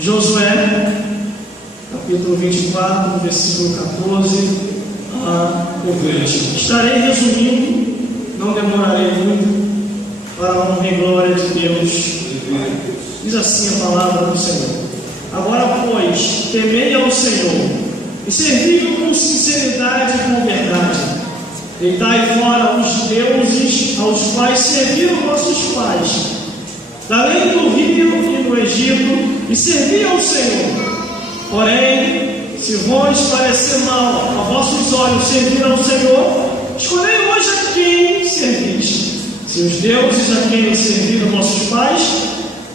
Josué, capítulo 24, versículo 14 ao 20. Estarei resumindo, não demorarei muito, para a honra e glória de Deus. Diz assim a palavra do Senhor: agora, pois, temei ao Senhor e servi-o com sinceridade e com verdade. Deitai fora os deuses aos quais serviram vossos pais, além do rio e do Egito, e servi ao Senhor. Porém, se vos parecer mal a vossos olhos servir ao Senhor, escolhei hoje a quem servis. Se os deuses a quem serviram vossos pais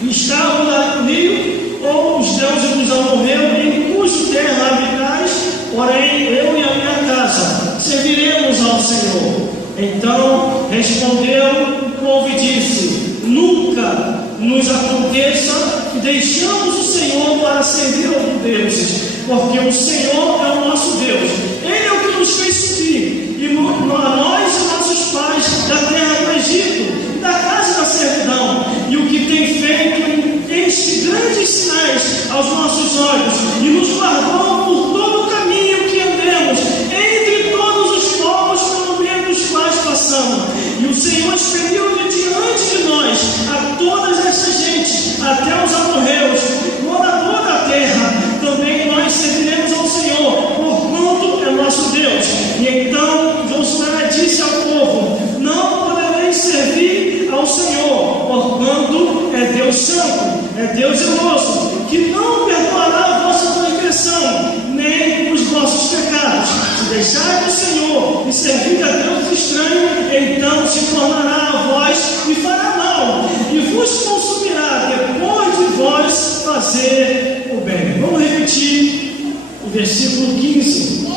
estavam no rio, ou os deuses dos amorreus em cuja terra habitais, porém eu e a minha casa serviremos ao Senhor. Então respondeu o povo e disse: nunca nos aconteça que deixamos o Senhor para servir outros deuses, porque o Senhor é o nosso Deus, Ele é o que nos fez subir, e nós e nossos pais, da terra do Egito, da casa da servidão, e o que tem feito estes grandes sinais aos nossos olhos, e nos guardou por todo o caminho que andemos, entre todos os povos pelo meio dos quais passamos. E o Senhor expeliu de diante de nós a todas essas gentes, até os amorreus, morador da terra. Também nós serviremos ao Senhor, porquanto é nosso Deus. E então Josué disse ao povo: não podereis servir ao Senhor, porquanto é Deus santo, é Deus zeloso, que não perdoará a vossa transgressão, nem os vossos pecados. Se deixarem o Senhor e servir a Deus estranho, então se tornará a vós e fará mal, e vos consumirá depois de vós fazer o bem. Vamos repetir o versículo 15.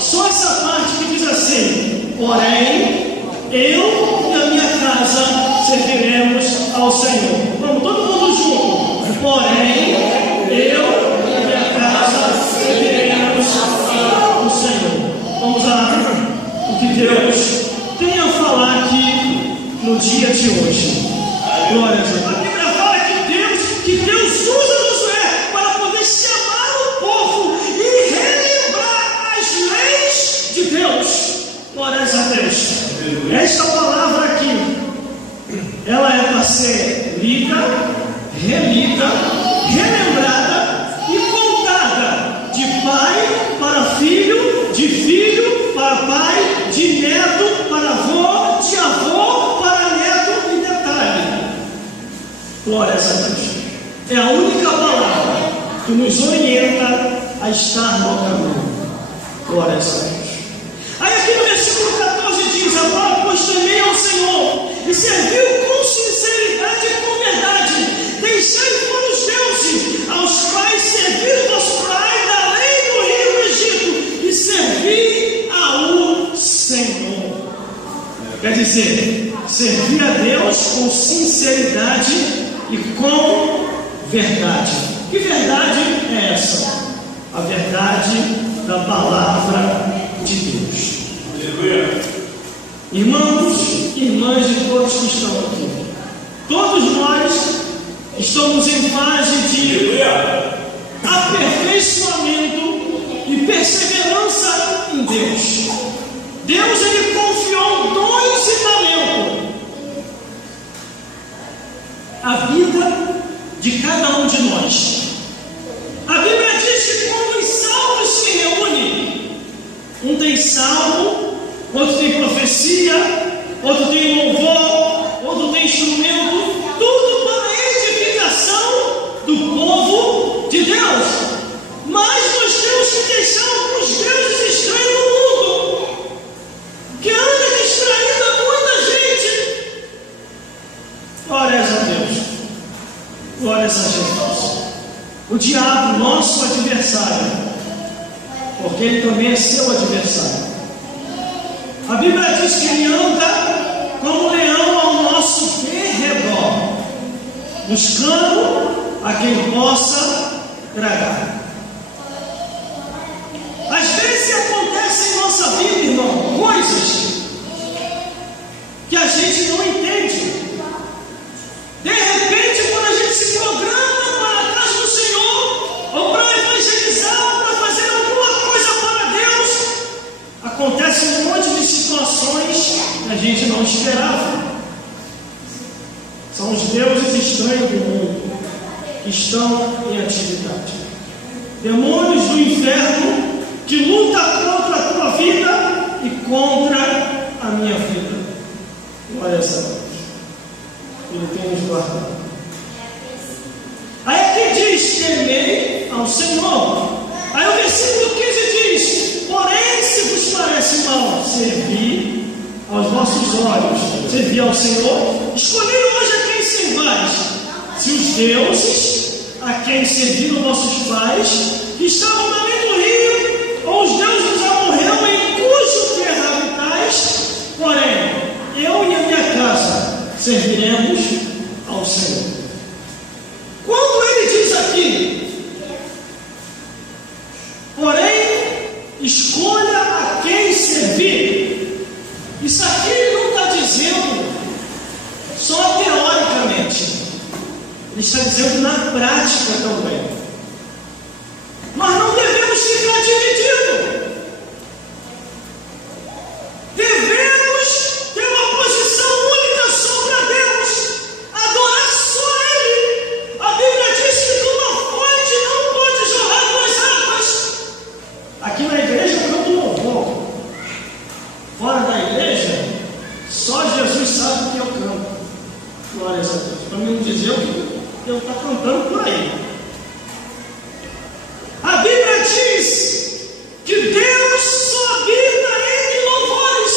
Só essa parte que diz assim: porém, eu e a minha casa serviremos ao Senhor. Vamos, todo mundo junto. Porém, eu e a minha casa serviremos ao Senhor. Vamos lá. O que Deus tem a falar aqui no dia de hoje. Glória a Deus. A Bíblia fala que Deus usa Josué para poder chamar o povo e relembrar as leis de Deus. Glória a Deus. Esta palavra aqui, ela é para ser lida, relida, relembrada e contada de pai para filho, de filho para pai, de neto para avô, de avô para neto e detalhe. Glória a Deus. É a única palavra que nos orienta a estar no caminho. Glória a Deus. Aí aqui no versículo 14 diz: agora, pois, temei ao Senhor e serviu com sinceridade e com verdade. Deixai fora os deuses aos quais serviram vosso pai da lei do rio do Egito, e servi ao Senhor. Quer dizer, servir a Deus com sinceridade e com verdade. Que verdade é essa? A verdade da palavra de Deus. Irmãos e irmãs de todos que estão aqui, todos nós estamos em fase de aperfeiçoamento e perseverança em Deus. Deus, Ele confiou dons e talento à vida de cada um de nós. A Bíblia diz que quando os salvos se reúnem, um tem salmo, outro tem profecia, outro tem louvor, outro tem instrumento, tudo para a edificação do povo de Deus. Mas nós temos que deixar alguns deuses estranhos no mundo, que anda distraindo muita gente. Glória a Deus. Glória a Jesus. O diabo, nosso adversário, porque ele também é seu adversário. A Bíblia diz que ele anda como um leão ao nosso derredor, buscando a quem possa tragar. Às vezes acontece em nossa vida, irmão, coisas que a gente não entende. De repente, quando a gente se programa para a casa do Senhor, esperavam. São os deuses estranhos do mundo que estão em atividade. Demônios do inferno que lutam contra a tua vida e contra a minha vida. Glória a Deus. Ele tem nos guardado. Aí aqui diz: temei ao Senhor. Aí o versículo 15 diz: porém, se vos parece mal servir aos vossos olhos, servir ao Senhor, escolhei hoje a quem servais. Se os deuses a quem serviram vossos pais, que estavam além do rio, ou os deuses dos amorreus em cujo terra habitais, porém, eu e a minha casa serviremos ao Senhor. Quando ele diz aqui, porém, escolha a quem servir, isso aqui ele não está dizendo só teoricamente, ele está dizendo na prática também. Nós não devemos ficar divididos. Devemos ter uma posição única só para Deus, adorar só Ele. A Bíblia diz que de uma fonte não pode jorrar duas águas. Aqui na igreja eu canto louvor. Fora da igreja, só Jesus sabe o que eu canto. Glórias a Deus. Para mim não dizer o que eu estou cantando por aí. A Bíblia diz que Deus só habita em louvores.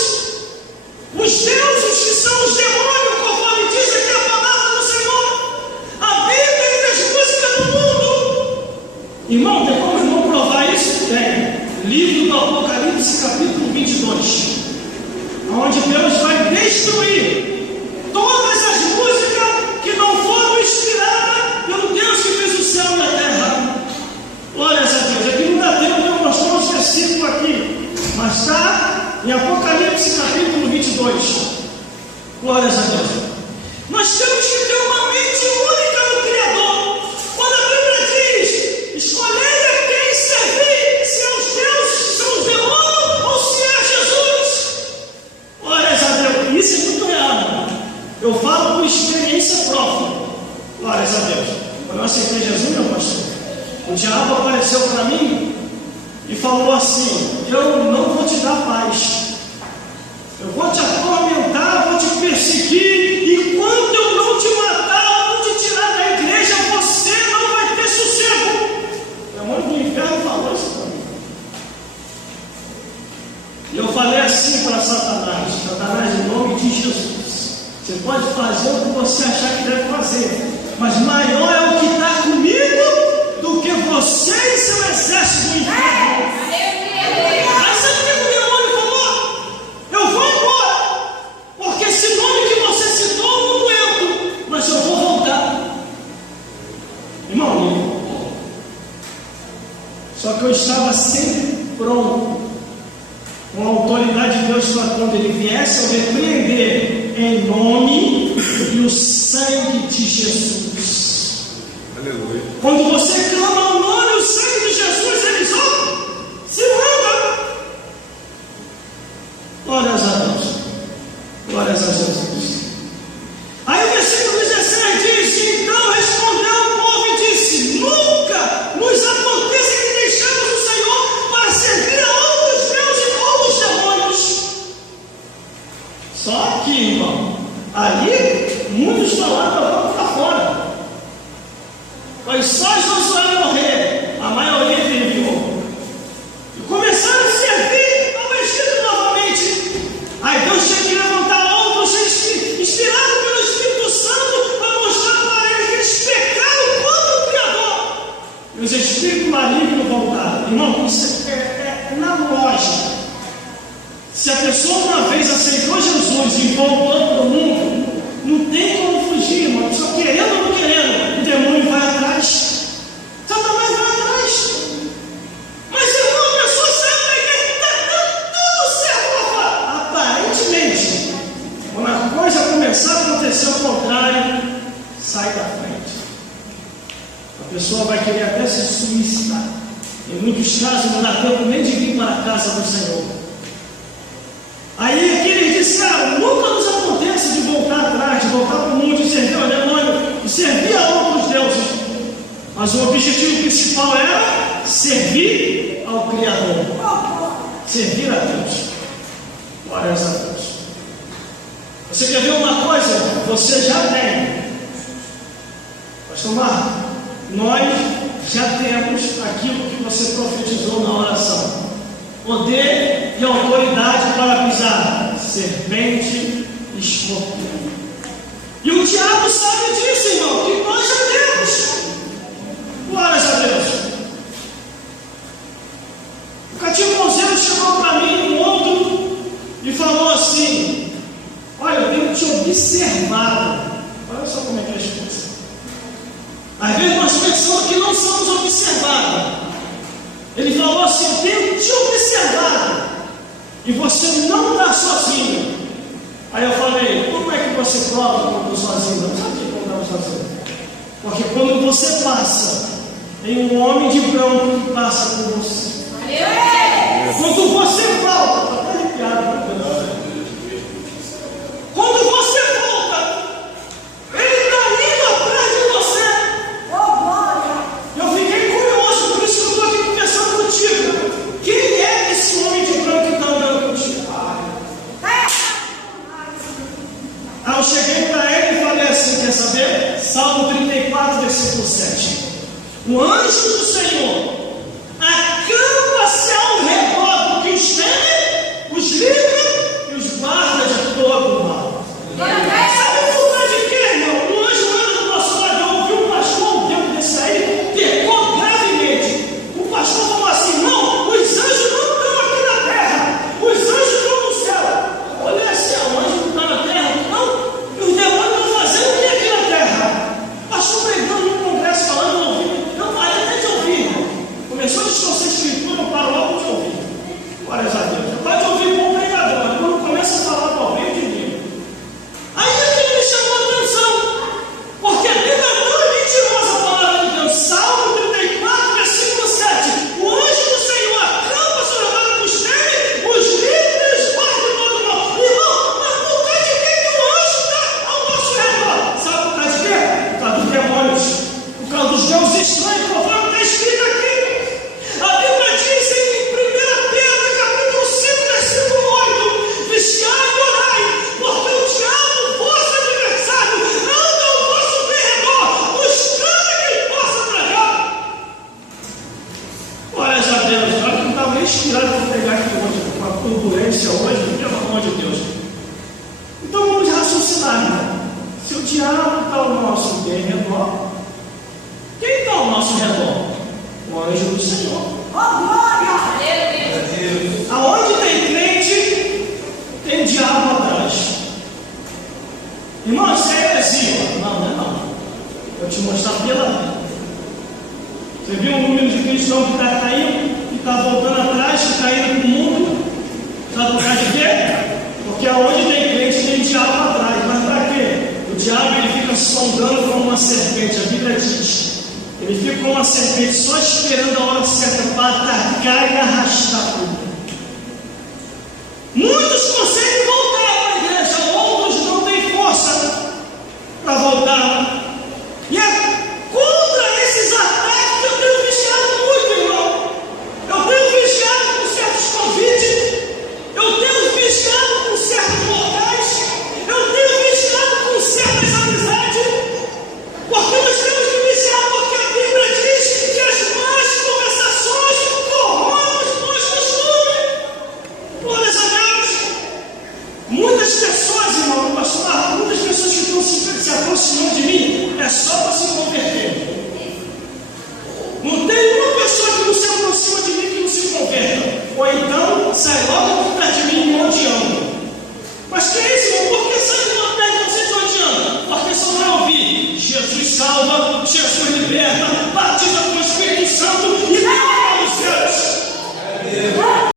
Os deuses que são os demônios, conforme diz aqui a palavra do Senhor, habitam entre as músicas do mundo. Irmão, tem como irmão provar isso? Tem. Livro do Apocalipse, capítulo 22, onde Deus vai destruir todas as músicas que não foram inspiradas pelo Deus que fez o céu e a terra. Glórias a Deus. Aqui não dá tempo de eu mostrar os versículos aqui, mas está em Apocalipse capítulo 22. Glórias a Deus. Nós temos que ter uma mente única no Criador. Quando a Bíblia diz: escolhei a quem servir, se é os deuses que são os demônios ou se é Jesus. Glórias a Deus. Isso é muito real. Eu falo por experiência própria. Glórias a Deus. Quando eu aceitei Jesus, meu pastor, o diabo apareceu para mim e falou assim: eu não vou te dar paz, eu vou te atormentar, vou te perseguir, e quando eu não te matar, eu vou te tirar da igreja, você não vai ter sossego. O demônio do inferno falou isso para mim. E eu falei assim para Satanás: Satanás, em nome de Jesus, você pode fazer o que você achar que deve fazer, mas maior é o que está comigo do que você e seu exército do inferno. Aí sabe o que o demônio falou? Eu vou embora, porque esse nome que você citou não doeu, mas eu vou voltar. Irmão, ele voltou. Só que eu estava sempre pronto, com a autoridade de Deus, para quando ele viesse, eu repreender em nome e o sangue de Jesus. Aleluia. Quando você clama o nome e o sangue de Jesus, ele só se manda. Glórias a Deus. Glórias a Jesus. Aí o versículo 16 diz: então respondeu o povo e disse: nunca nos aconteça que deixamos o Senhor para servir a outros deuses ou os demônios. Só que, irmão, ali muitos falaram: vamos para fora. Mas só Josué morrer, a maioria enviou. E começaram a servir ao Egito novamente. Aí Deus tinha que levantar outros inspirados pelo Espírito Santo para mostrar para eles que eles pecaram contra o Criador. E os espíritos malignos voltaram. Irmão, isso é na lógica. Se a pessoa uma vez aceitou Jesus e voltou para o mundo, não tem como fugir, irmão. Só querendo ou não querendo, o demônio vai atrás. Satanás vai atrás. Mas, irmão, a pessoa sabe que está dando tudo certo. Aparentemente, quando a coisa começar a acontecer ao contrário, sai da frente. A pessoa vai querer até se suicidar. Em muitos casos, não dá tempo nem de vir para a casa do Senhor. Aí aqui ele disse: nunca nos acontece Mas o objetivo principal era servir ao Criador. Servir a Deus. Glórias a Deus. Você quer ver uma coisa? Você já tem. Pastor Marco, nós já temos aquilo que você profetizou na oração. Poder e autoridade para pisar serpente e escorpião. E o diabo sabe disso, irmão, que nós já temos. Glórias a Deus. O Cativo Monzeiro chegou para mim um outro e falou assim: olha, eu tenho te observado. Olha só como é que é as coisas. Às vezes nós pensamos que não somos observados. Ele falou assim: eu tenho te observado e você não está sozinho. Aí eu falei: como é que você prova que eu estou sozinho? Não sabe que eu não estou sozinho. Porque quando você passa, tem um homem de branco que passa por você. Quando você volta, está até arrepiado. Quando você volta, ele está indo atrás de você. Eu fiquei curioso, por isso que eu estou aqui conversando contigo. Quem é esse homem de branco que está andando contigo? Aí eu cheguei para ele e falei assim: quer saber? Salmo 34, versículo 7. O anjo do Senhor acampa-se ao redor do que os teme, os livra e os guarda de todo o mal. Sabe por causa de quê, irmão? O anjo anda do nosso lado. Eu ouvi um pastor um tempo desse aí, pecou gravemente. O pastor falou assim: não, os anjos não estão aqui na terra, os anjos estão no céu. Olha assim, o anjo não está na terra, não. E os demônios vão fazer o que aqui na terra? Pastor pregando num congresso falando, eu ouvi. Eu parei até de ouvir. Começou a distorcer a escritura, eu paro logo de ouvir. Glórias a Deus. Eu paro de ouvir bom pregador, mas quando começa a falar, eu ouvir de mim. Aí aquilo me chamou a atenção, porque a Bíblia não é mentirosa, a palavra de Deus. Salmo 34, versículo 7. O anjo do Senhor acampa-se ao redor dos que os teme, os livra e os guarda de todo mal. Irmão, mas por causa de quem que o anjo está ao nosso redor? Sabe por causa de quê? Por causa dos demônios, por causa dos deuses estranhos, conforme está escrito aqui. A Bíblia diz em 1 Pedro, capítulo 5, versículo 8: vigiai e orai, porque o diabo, vosso adversário, anda ao vosso derredor, buscando quem possa tragar. Glórias a Deus. Eu não estava nem inspirado para pregar aqui hoje, com a turbulência hoje, pelo amor de Deus. Então vamos raciocinar, irmão. Se o diabo está ao nosso derredor, quem está ao nosso redor? O anjo do Senhor. Aonde tem crente, tem diabo atrás. Irmão, isso é heresia. Não, não é não. Vou te mostrar pela Bíblia. Você viu o número de cristãos que está caindo, que está voltando atrás, que está indo para o mundo? Sabe por causa de quê? Porque aonde tem crente, tem diabo atrás. Mas para quê? O diabo ele fica sondando como uma serpente. A Bíblia diz: ele fica como uma serpente, só esperando a hora certa para atacar e arrastar tudo. Muitos